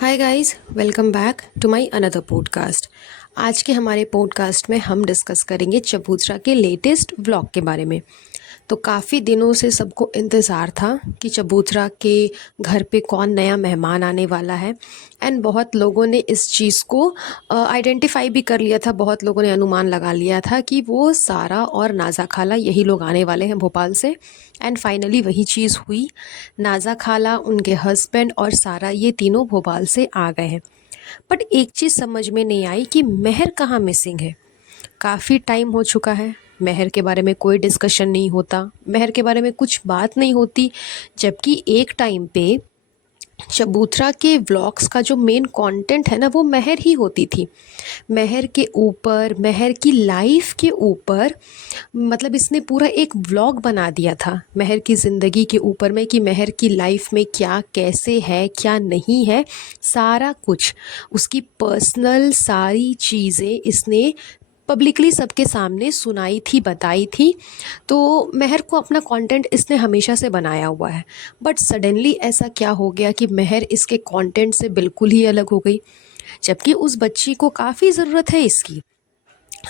Hi guys, welcome back to my another podcast. आज के हमारे पॉडकास्ट में हम डिस्कस करेंगे चबूतरा के लेटेस्ट व्लॉग के बारे में। तो काफ़ी दिनों से सबको इंतज़ार था कि चबूतरा के घर पे कौन नया मेहमान आने वाला है। एंड बहुत लोगों ने इस चीज़ को आइडेंटिफाई भी कर लिया था, बहुत लोगों ने अनुमान लगा लिया था कि वो सारा और नाज़ा खाला यही लोग आने वाले हैं भोपाल से। एंड फाइनली वही चीज़ हुई। नाज़ा खाला, उनके हस्बैंड और सारा, ये तीनों भोपाल से आ गए हैं। बट एक चीज़ समझ में नहीं आई कि मेहर कहाँ मिसिंग है। काफ़ी टाइम हो चुका है, मेहर के बारे में कोई डिस्कशन नहीं होता, मेहर के बारे में कुछ बात नहीं होती। जबकि एक टाइम पे चबूतरा के व्लॉग्स का जो मेन कंटेंट है ना, वो मेहर ही होती थी। मेहर के ऊपर, मेहर की लाइफ के ऊपर, मतलब इसने पूरा एक व्लॉग बना दिया था मेहर की ज़िंदगी के ऊपर में, कि मेहर की लाइफ में क्या कैसे है क्या नहीं है, सारा कुछ उसकी पर्सनल सारी चीज़ें इसने पब्लिकली सबके सामने सुनाई थी, बताई थी। तो मेहर को अपना कंटेंट इसने हमेशा से बनाया हुआ है। बट सडनली ऐसा क्या हो गया कि मेहर इसके कंटेंट से बिल्कुल ही अलग हो गई, जबकि उस बच्ची को काफ़ी ज़रूरत है इसकी।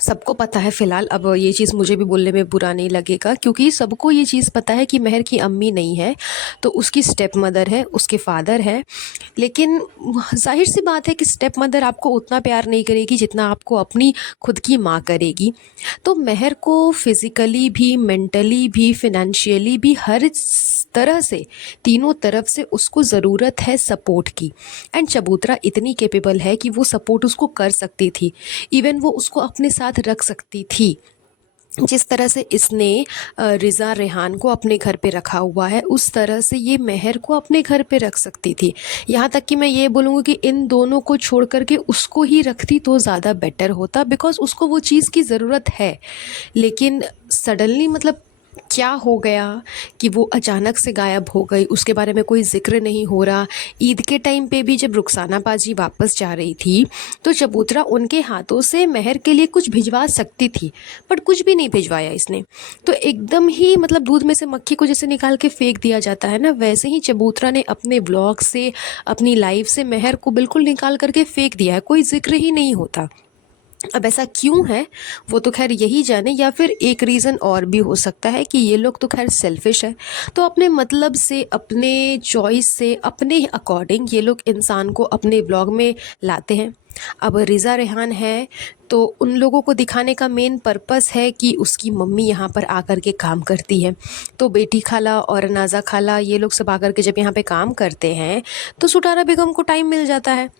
सबको पता है, फ़िलहाल अब ये चीज़ मुझे भी बोलने में बुरा नहीं लगेगा, क्योंकि सबको ये चीज़ पता है कि मेहर की अम्मी नहीं है, तो उसकी स्टेप मदर है, उसके फादर है। लेकिन जाहिर सी बात है कि स्टेप मदर आपको उतना प्यार नहीं करेगी जितना आपको अपनी खुद की माँ करेगी। तो मेहर को फिज़िकली भी, मेंटली भी, फिनेंशियली भी, हर तरह से, तीनों तरफ से उसको ज़रूरत है सपोर्ट की। एंड चबूतरा इतनी कैपेबल है कि वो सपोर्ट उसको कर सकती थी, इवन वो उसको अपने साथ रख सकती थी। जिस तरह से इसने रिज़ा रेहान को अपने घर पे रखा हुआ है, उस तरह से ये मेहर को अपने घर पे रख सकती थी। यहाँ तक कि मैं ये बोलूँगी कि इन दोनों को छोड़ कर के उसको ही रखती तो ज़्यादा बेटर होता, बिकॉज़ उसको वो चीज़ की ज़रूरत है। लेकिन सडनली, मतलब क्या हो गया कि वो अचानक से गायब हो गई, उसके बारे में कोई ज़िक्र नहीं हो रहा। ईद के टाइम पे भी जब रुखसाना पाजी वापस जा रही थी, तो चबूतरा उनके हाथों से मेहर के लिए कुछ भिजवा सकती थी, बट कुछ भी नहीं भिजवाया इसने। तो एकदम ही, मतलब दूध में से मक्खी को जैसे निकाल के फेंक दिया जाता है ना, वैसे ही चबूतरा ने अपने व्लॉग से, अपनी लाइफ से मेहर को बिल्कुल निकाल करके फेंक दिया है, कोई ज़िक्र ही नहीं होता। अब ऐसा क्यों है वो तो खैर यही जाने, या फिर एक रीज़न और भी हो सकता है कि ये लोग तो खैर सेल्फिश है। तो अपने मतलब से, अपने चॉइस से, अपने अकॉर्डिंग ये लोग इंसान को अपने व्लॉग में लाते हैं। अब रिज़ा रेहान है तो उन लोगों को दिखाने का मेन पर्पस है कि उसकी मम्मी यहाँ पर आकर के काम करती है। तो बेटी खाला और नाज़ा खाला ये लोग सब आकर के जब यहाँ पे काम करते हैं, तो सुटारा बेगम को टाइम मिल जाता है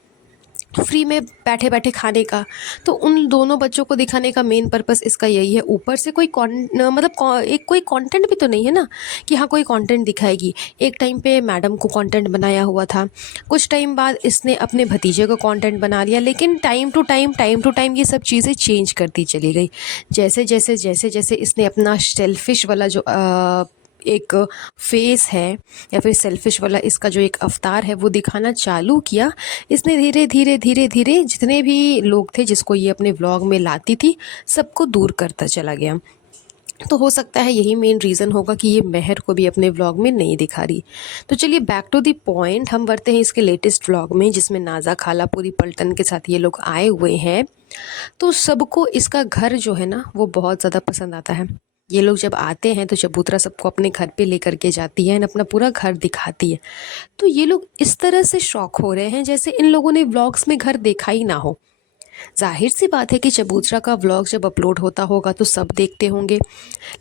फ्री में बैठे बैठे खाने का। तो उन दोनों बच्चों को दिखाने का मेन पर्पस इसका यही है। ऊपर से कोई एक कोई कंटेंट भी तो नहीं है ना कि हाँ कोई कंटेंट दिखाएगी। एक टाइम पे मैडम को कंटेंट बनाया हुआ था, कुछ टाइम बाद इसने अपने भतीजे को कंटेंट बना लिया, लेकिन टाइम टू टाइम ये सब चीज़ें चेंज करती चली गई। जैसे जैसे इसने अपना सेल्फिश वाला जो एक फेस है, या फिर सेल्फिश वाला इसका जो एक अवतार है, वो दिखाना चालू किया, इसने धीरे धीरे धीरे धीरे जितने भी लोग थे जिसको ये अपने व्लॉग में लाती थी, सबको दूर करता चला गया। तो हो सकता है यही मेन रीज़न होगा कि ये मेहर को भी अपने व्लॉग में नहीं दिखा रही। तो चलिए बैक टू द पॉइंट, हम बढ़ते हैं इसके लेटेस्ट व्लॉग में, जिसमें नाज़ा खाला पूरी पलटन के साथ ये लोग आए हुए हैं। तो सबको इसका घर जो है ना, वो बहुत ज़्यादा पसंद आता है। ये लोग जब आते हैं तो चबूतरा सबको अपने घर पे लेकर के जाती है और अपना पूरा घर दिखाती है। तो ये लोग इस तरह से शॉक हो रहे हैं जैसे इन लोगों ने व्लॉग्स में घर देखा ही ना हो। जाहिर सी बात है कि चबूतरा का व्लॉग जब अपलोड होता होगा तो सब देखते होंगे,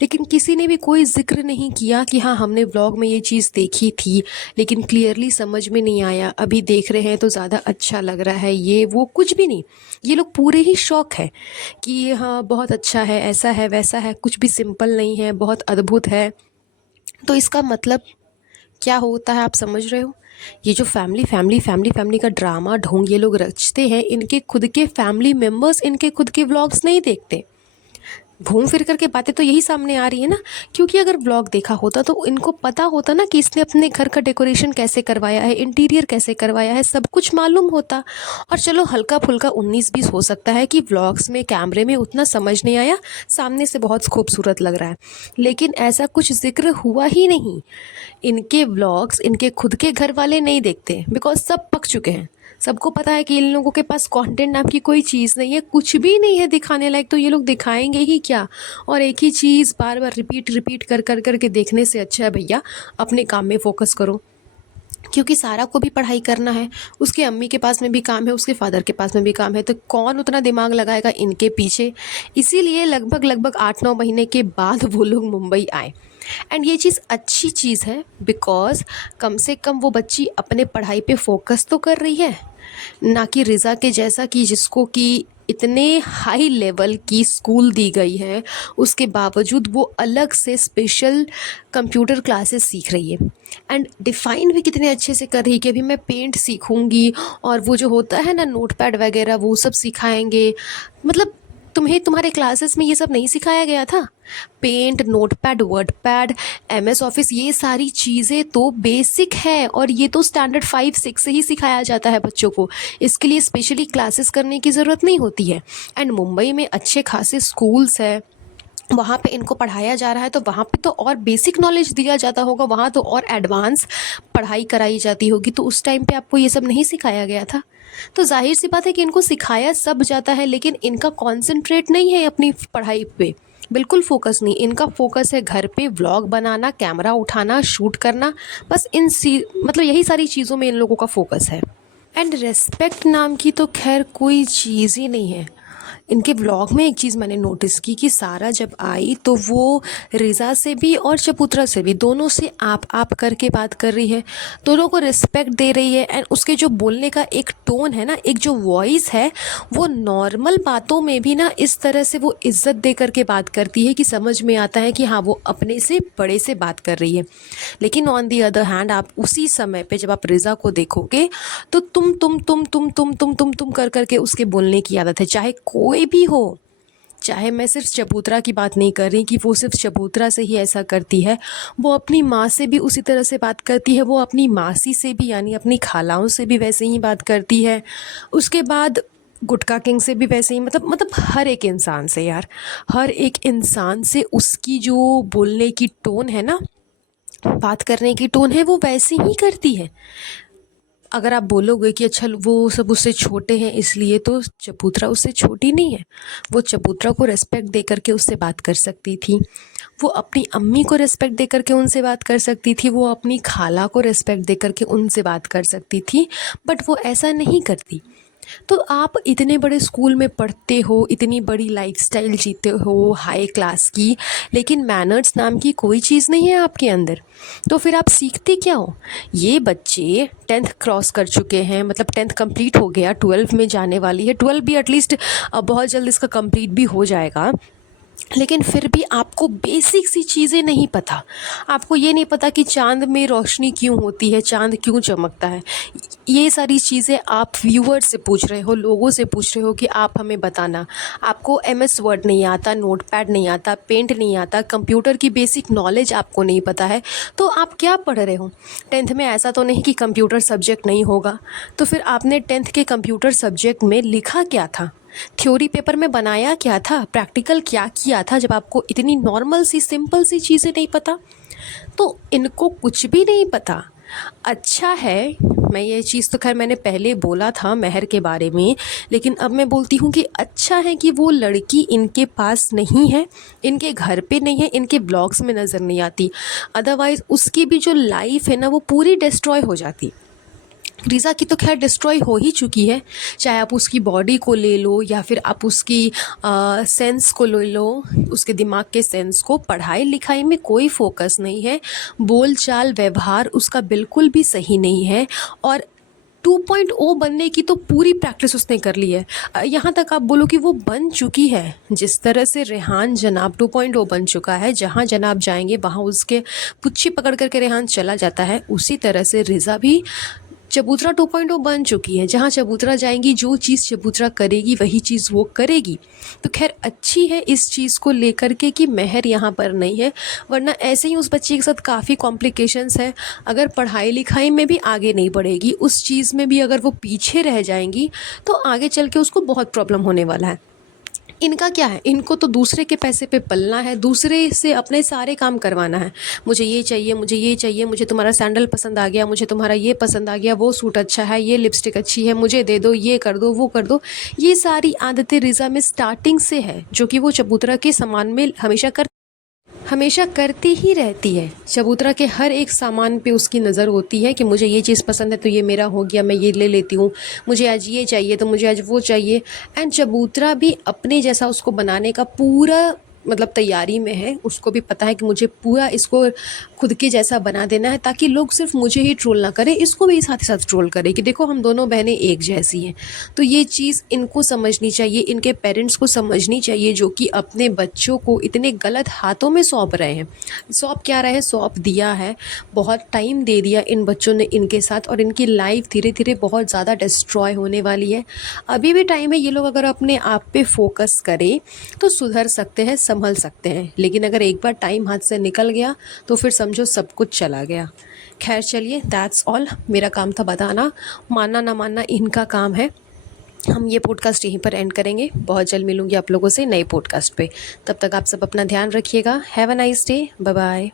लेकिन किसी ने भी कोई जिक्र नहीं किया कि हाँ हमने व्लॉग में ये चीज़ देखी थी, लेकिन क्लियरली समझ में नहीं आया, अभी देख रहे हैं तो ज़्यादा अच्छा लग रहा है, ये वो कुछ भी नहीं। ये लोग पूरे ही शौक है कि हाँ बहुत अच्छा है, ऐसा है वैसा है, कुछ भी सिंपल नहीं है, बहुत अद्भुत है। तो इसका मतलब क्या होता है, आप समझ रहे हो? ये जो फैमिली फैमिली फैमिली फैमिली का ड्रामा ढोंग ये लोग रचते हैं, इनके खुद के फैमिली मेम्बर्स इनके खुद के व्लॉग्स नहीं देखते। घूम फिर करके बातें तो यही सामने आ रही है ना, क्योंकि अगर व्लॉग देखा होता तो इनको पता होता ना कि इसने अपने घर का डेकोरेशन कैसे करवाया है, इंटीरियर कैसे करवाया है, सब कुछ मालूम होता। और चलो हल्का फुल्का 19-20 हो सकता है कि व्लॉग्स में कैमरे में उतना समझ नहीं आया, सामने से बहुत खूबसूरत लग रहा है, लेकिन ऐसा कुछ जिक्र हुआ ही नहीं। इनके व्लॉग्स इनके खुद के घर वाले नहीं देखते, बिकॉज सब पक चुके हैं, सबको पता है कि इन लोगों के पास कंटेंट नाम की कोई चीज़ नहीं है, कुछ भी नहीं है दिखाने लायक, तो ये लोग दिखाएंगे ही क्या। और एक ही चीज़ बार बार रिपीट रिपीट कर कर करके देखने से अच्छा है भैया अपने काम में फोकस करो, क्योंकि सारा को भी पढ़ाई करना है। उसके अम्मी के पास में भी काम है, उसके फादर के पास में भी काम है, तो कौन उतना दिमाग लगाएगा इनके पीछे। इसीलिए लगभग लगभग 8-9 महीने के बाद वो लोग मुंबई आए। एंड ये चीज़ अच्छी चीज़ है, बिकॉज कम से कम वो बच्ची अपने पढ़ाई पे फोकस तो कर रही है, ना कि रिज़ा के जैसा कि जिसको कि इतने हाई लेवल की स्कूल दी गई है, उसके बावजूद वो अलग से स्पेशल कंप्यूटर क्लासेस सीख रही है। एंड डिफ़ाइन भी कितने अच्छे से कर रही है कि अभी मैं पेंट सीखूंगी, और वो जो होता है ना नोटपैड वगैरह वो सब सिखाएंगे। मतलब तुम्हें तुम्हारे क्लासेस में ये सब नहीं सिखाया गया था? Paint, notepad, WordPad, MS Office, ये सारी चीज़ें तो बेसिक है, और ये तो स्टैंडर्ड 5-6 से ही सिखाया जाता है बच्चों को। इसके लिए स्पेशली क्लासेस करने की ज़रूरत नहीं होती है। एंड मुंबई में अच्छे खासे स्कूल्स है, वहाँ पे इनको पढ़ाया जा रहा है, तो वहाँ पे तो और बेसिक नॉलेज दिया जाता होगा, वहाँ तो और एडवांस पढ़ाई कराई जाती होगी। तो उस टाइम पे आपको ये सब नहीं सिखाया गया था? तो जाहिर सी बात है कि इनको सिखाया सब जाता है, लेकिन इनका कॉन्सेंट्रेट नहीं है अपनी पढ़ाई पे, बिल्कुल फोकस नहीं। इनका फोकस है घर पे व्लॉग बनाना, कैमरा उठाना, शूट करना, बस मतलब यही सारी चीज़ों में इन लोगों का फोकस है। एंड रेस्पेक्ट नाम की तो खैर कोई चीज़ ही नहीं है। इनके व्लॉग में एक चीज़ मैंने नोटिस की कि सारा जब आई तो वो रिज़ा से भी और चबूतरा से भी, दोनों से आप करके बात कर रही है, दोनों को रिस्पेक्ट दे रही है। एंड उसके जो बोलने का एक टोन है ना, एक जो वॉइस है, वो नॉर्मल बातों में भी ना इस तरह से वो इज्जत दे करके बात करती है कि समझ में आता है कि हाँ वो अपने से बड़े से बात कर रही है। लेकिन ऑन दी अदर हैंड आप उसी समय पे जब आप रिज़ा को देखोगे तो तुम कर करके उसके बोलने की आदत है, चाहे कोई भी हो। चाहे मैं सिर्फ चबूतरा की बात नहीं कर रही कि वो सिर्फ चबूतरा से ही ऐसा करती है, वो अपनी माँ से भी उसी तरह से बात करती है, वो अपनी मासी से भी यानी अपनी खालाओं से भी वैसे ही बात करती है, उसके बाद गुटका किंग से भी वैसे ही, मतलब हर एक इंसान से यार, हर एक इंसान से उसकी जो बोलने की टोन है ना, बात करने की टोन है, वो वैसे ही करती है। अगर आप बोलोगे कि अच्छा वो सब उससे छोटे हैं इसलिए, तो चबूतरा उससे छोटी नहीं है। वो चबूतरा को रिस्पेक्ट दे करके उससे बात कर सकती थी, वो अपनी अम्मी को रिस्पेक्ट दे करके उनसे बात कर सकती थी, वो अपनी खाला को रिस्पेक्ट दे करके उनसे बात कर सकती थी, बट वो ऐसा नहीं करती। तो आप इतने बड़े स्कूल में पढ़ते हो, इतनी बड़ी लाइफस्टाइल जीते हो हाई क्लास की, लेकिन मैनर्स नाम की कोई चीज़ नहीं है आपके अंदर। तो फिर आप सीखते क्या हो? ये बच्चे 10th क्रॉस कर चुके हैं, मतलब 10th कंप्लीट हो गया, 12 में जाने वाली है, 12 भी एटलीस्ट बहुत जल्द इसका कंप्लीट भी हो जाएगा, लेकिन फिर भी आपको बेसिक सी चीज़ें नहीं पता। आपको ये नहीं पता कि चाँद में रोशनी क्यों होती है, चाँद क्यों चमकता है। ये सारी चीज़ें आप व्यूअर से पूछ रहे हो, लोगों से पूछ रहे हो कि आप हमें बताना। आपको एमएस वर्ड नहीं आता, नोटपैड नहीं आता, पेंट नहीं आता, कंप्यूटर की बेसिक नॉलेज आपको नहीं पता है, तो आप क्या पढ़ रहे हो? 10th में ऐसा तो नहीं कि कंप्यूटर सब्जेक्ट नहीं होगा, तो फिर आपने 10th के कंप्यूटर सब्जेक्ट में लिखा क्या था? थ्योरी पेपर में बनाया क्या था? प्रैक्टिकल क्या किया था, जब आपको इतनी नॉर्मल सी सिंपल सी चीज़ें नहीं पता? तो इनको कुछ भी नहीं पता। अच्छा है, मैं ये चीज़ तो खैर मैंने पहले बोला था महर के बारे में, लेकिन अब मैं बोलती हूँ कि अच्छा है कि वो लड़की इनके पास नहीं है, इनके घर पे नहीं है, इनके ब्लॉग्स में नज़र नहीं आती। अदरवाइज़ उसकी भी जो लाइफ है ना, वो पूरी डिस्ट्रॉय हो जाती। रिज़ा की तो खैर डिस्ट्रॉय हो ही चुकी है, चाहे आप उसकी बॉडी को ले लो या फिर आप उसकी सेंस को ले लो, उसके दिमाग के सेंस को। पढ़ाई लिखाई में कोई फोकस नहीं है, बोल चाल व्यवहार उसका बिल्कुल भी सही नहीं है, और 2.0 बनने की तो पूरी प्रैक्टिस उसने कर ली है। यहाँ तक आप बोलो कि वो बन चुकी है। जिस तरह से रेहान जनाब 2.0 बन चुका है, जहाँ जनाब जाएंगे वहाँ उसके पुच्छी पकड़ करके रेहान चला जाता है, उसी तरह से रिज़ा भी चबूतरा 2.0 बन चुकी है। जहाँ चबूतरा जाएंगी, जो चीज़ चबूतरा करेगी वही चीज़ वो करेगी। तो खैर अच्छी है इस चीज़ को लेकर के कि महर यहाँ पर नहीं है, वरना ऐसे ही उस बच्चे के साथ काफ़ी कॉम्प्लिकेशंस है। अगर पढ़ाई लिखाई में भी आगे नहीं बढ़ेगी, उस चीज़ में भी अगर वो पीछे रह जाएंगी, तो आगे चल के उसको बहुत प्रॉब्लम होने वाला है। इनका क्या है, इनको तो दूसरे के पैसे पे पलना है, दूसरे से अपने सारे काम करवाना है। मुझे ये चाहिए, मुझे ये चाहिए, मुझे तुम्हारा सैंडल पसंद आ गया, मुझे तुम्हारा ये पसंद आ गया, वो सूट अच्छा है, ये लिपस्टिक अच्छी है, मुझे दे दो, ये कर दो, वो कर दो। ये सारी आदतें रिज़ा में स्टार्टिंग से है, जो कि वो चबूतरा के सामान में हमेशा करती ही रहती है। चबूतरा के हर एक सामान पे उसकी नज़र होती है कि मुझे ये चीज़ पसंद है तो ये मेरा हो गया, मैं ये ले लेती हूँ, मुझे आज ये चाहिए तो मुझे आज वो चाहिए। एंड चबूतरा भी अपने जैसा उसको बनाने का पूरा मतलब तैयारी में है। उसको भी पता है कि मुझे पूरा इसको खुद के जैसा बना देना है, ताकि लोग सिर्फ मुझे ही ट्रोल ना करें, इसको भी साथ ही साथ ट्रोल करें कि देखो हम दोनों बहनें एक जैसी हैं। तो ये चीज़ इनको समझनी चाहिए, इनके पेरेंट्स को समझनी चाहिए, जो कि अपने बच्चों को इतने गलत हाथों में सौंप रहे हैं। सौंप क्या रहे हैं, सौंप दिया है, बहुत टाइम दे दिया इन बच्चों ने इनके साथ, और इनकी लाइफ धीरे धीरे बहुत ज़्यादा डिस्ट्रॉय होने वाली है। अभी भी टाइम है, ये लोग अगर अपने आप पे फोकस करें तो सुधर सकते हैं, संभल सकते हैं। लेकिन अगर एक बार टाइम हाथ से निकल गया तो फिर समझो सब कुछ चला गया। खैर चलिए, दैट्स ऑल। मेरा काम था बताना, मानना ना मानना इनका काम है। हम ये पॉडकास्ट यहीं पर एंड करेंगे। बहुत जल्द मिलूंगी आप लोगों से नए पॉडकास्ट पे। तब तक आप सब अपना ध्यान रखिएगा। Have a nice day. Bye bye.